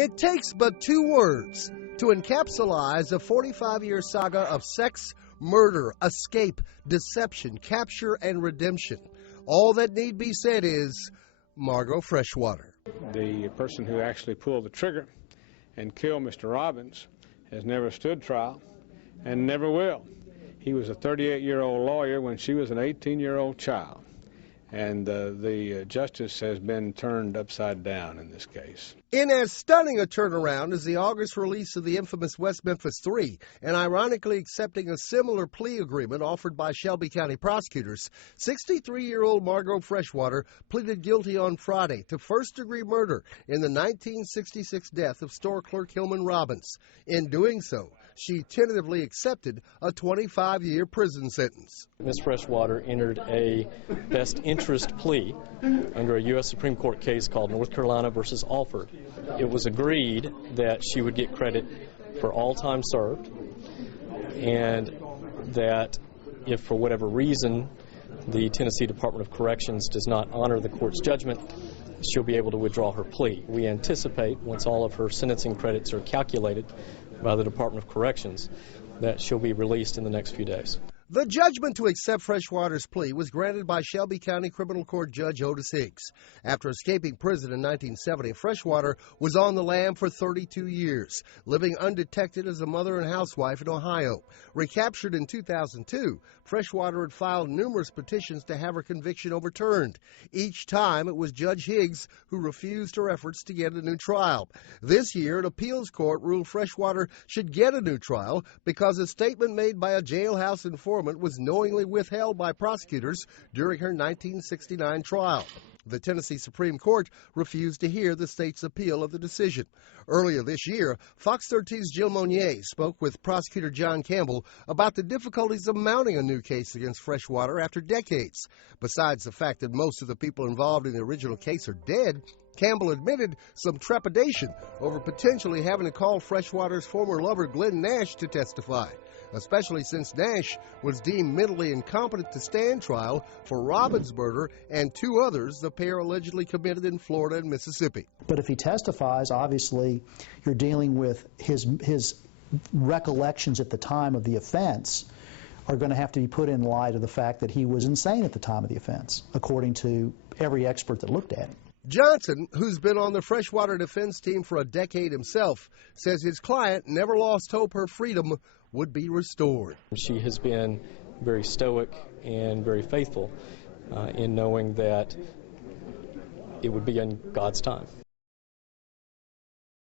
It takes but 2 words to encapsulate a 45-year saga of sex, murder, escape, deception, capture, and redemption. All that need be said is Margot Freshwater. The person who actually pulled the trigger and killed Mr. Robbins has never stood trial and never will. He was a 38-year-old lawyer when she was an 18-year-old child. And the justice has been turned upside down in this case. In as stunning a turnaround as the August release of the infamous West Memphis 3, and ironically accepting a similar plea agreement offered by Shelby County prosecutors, 63-year-old Margot Freshwater pleaded guilty on Friday to first-degree murder in the 1966 death of store clerk Hillman Robbins. In doing so, she tentatively accepted a 25-year prison sentence. Ms. Freshwater entered a best interest plea under a U.S. Supreme Court case called North Carolina v. Alford. It was agreed that she would get credit for all time served, and that if for whatever reason the Tennessee Department of Corrections does not honor the court's judgment, she'll be able to withdraw her plea. We anticipate, once all of her sentencing credits are calculated by the Department of Corrections, that she'll be released in the next few days. The judgment to accept Freshwater's plea was granted by Shelby County Criminal Court Judge Otis Higgs. After escaping prison in 1970, Freshwater was on the lam for 32 years, living undetected as a mother and housewife in Ohio. Recaptured in 2002, Freshwater had filed numerous petitions to have her conviction overturned. Each time, it was Judge Higgs who refused her efforts to get a new trial. This year, an appeals court ruled Freshwater should get a new trial because a statement made by a jailhouse informant was knowingly withheld by prosecutors during her 1969 trial. The Tennessee Supreme Court refused to hear the state's appeal of the decision. Earlier this year, Fox 13's Jill Monier spoke with prosecutor John Campbell about the difficulties of mounting a new case against Freshwater after decades. Besides the fact that most of the people involved in the original case are dead, Campbell admitted some trepidation over potentially having to call Freshwater's former lover Glenn Nash to testify, especially since Nash was deemed mentally incompetent to stand trial for Robbins' murder and 2 others the pair allegedly committed in Florida and Mississippi. But if he testifies, obviously you're dealing with his recollections at the time of the offense are going to have to be put in light of the fact that he was insane at the time of the offense, according to every expert that looked at him. Johnson, who's been on the Freshwater defense team for a decade himself, says his client never lost hope her freedom would be restored. She has been very stoic and very faithful in knowing that it would be in God's time.